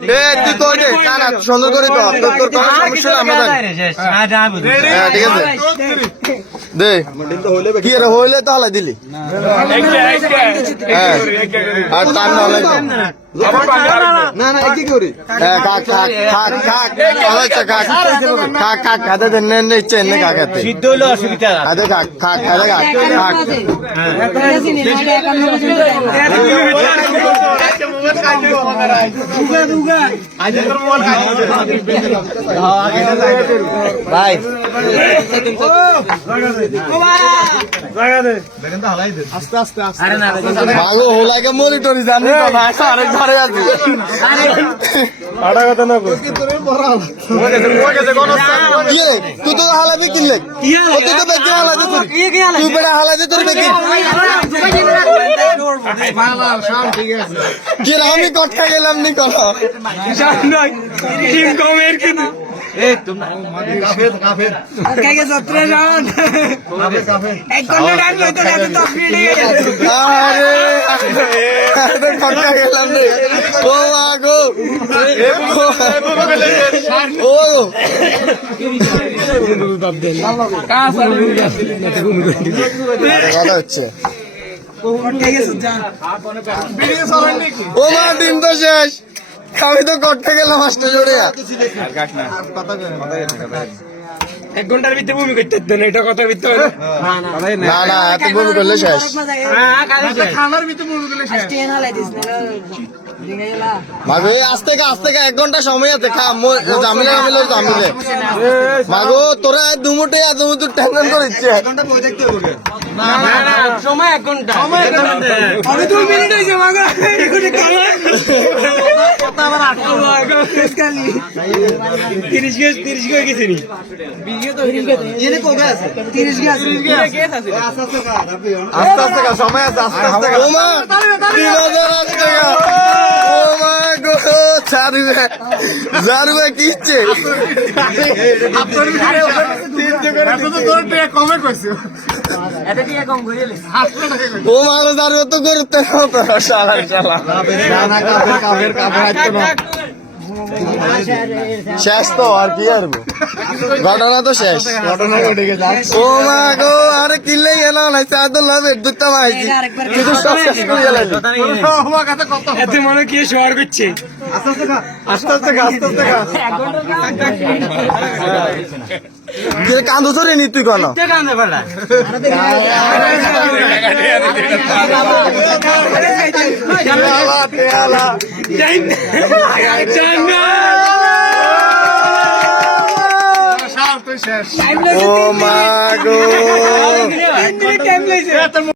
তুই করে না সুন্দর করে তো তোর কোনো সমস্যা আমরা ঠিক আছে দে কি রে হইলে তো হালাই দিলি আর টান না হলে না না কি করি কাক কাক কাক কাক আচ্ছা কাক কাক কাক খাতে দেন নে চেন নে কাকাতে সিদ্ধ হইলো অসুবিধা আদে কাক কাক আদে কাক কাক ভাই আস্তে আস্তে ভালো হোলাকে মনিটরি জানি তো না আরেক ঘরে আছে আড়া কথা না কই তুই তো হালাবি কিনলে তুই তো বেঁচে হালাবি তুই বেড়া হালাবি তোর বেঁচে কি আমি কথা গেলাম নি কথা কথা হচ্ছে ও মা দিন তো শেষ আমি তো করতে গেলাম আসতে জোরে 1 ঘন্টার ভিতরে বমি করতে না এটা কথা ভিতরে না না এত বমি করলে শেষ খানার ভিতরে বমি করলে শেষ মাগো আস্তে 1 ঘন্টা সময় আছে খা জামিলে জামিলে জামিলে মাগো তোরা দুমুটে দুমুটে টেনশন করিচ্ছে না না সময় 1 ঘন্টা আমি 2 মিনিট হইছে মাগো কথা আবার 8 মাগো খালি 30 কই গেছে নি বিয়ে তো এনে কোগা আছে 30 আছে আস্তে আস্তে সময় আছে আস্তে আস্তে ও মা 3000 আস্তে ও মা গো জারুবে কিচ্ছে আপনার আরে 3 করে এত তো তোর টাকা কমে কইছো এত টাকা কম কইলে ও মা জারুবে তো করতে হবে শালা শালা না কাফের আইতো না শেষ তো আর কি করবো ঘটনা তো শেষ ঘটনা ঘটে গেছে ও মা গো আরে কিনলে গেল না চাদর লাভে দুটা মাইছি কিন্তু সব শেষ করে গেল এতে মনে কি শোয়ার করছে আস্তে কান্দো ধরে নি তুই কেন ও মা গো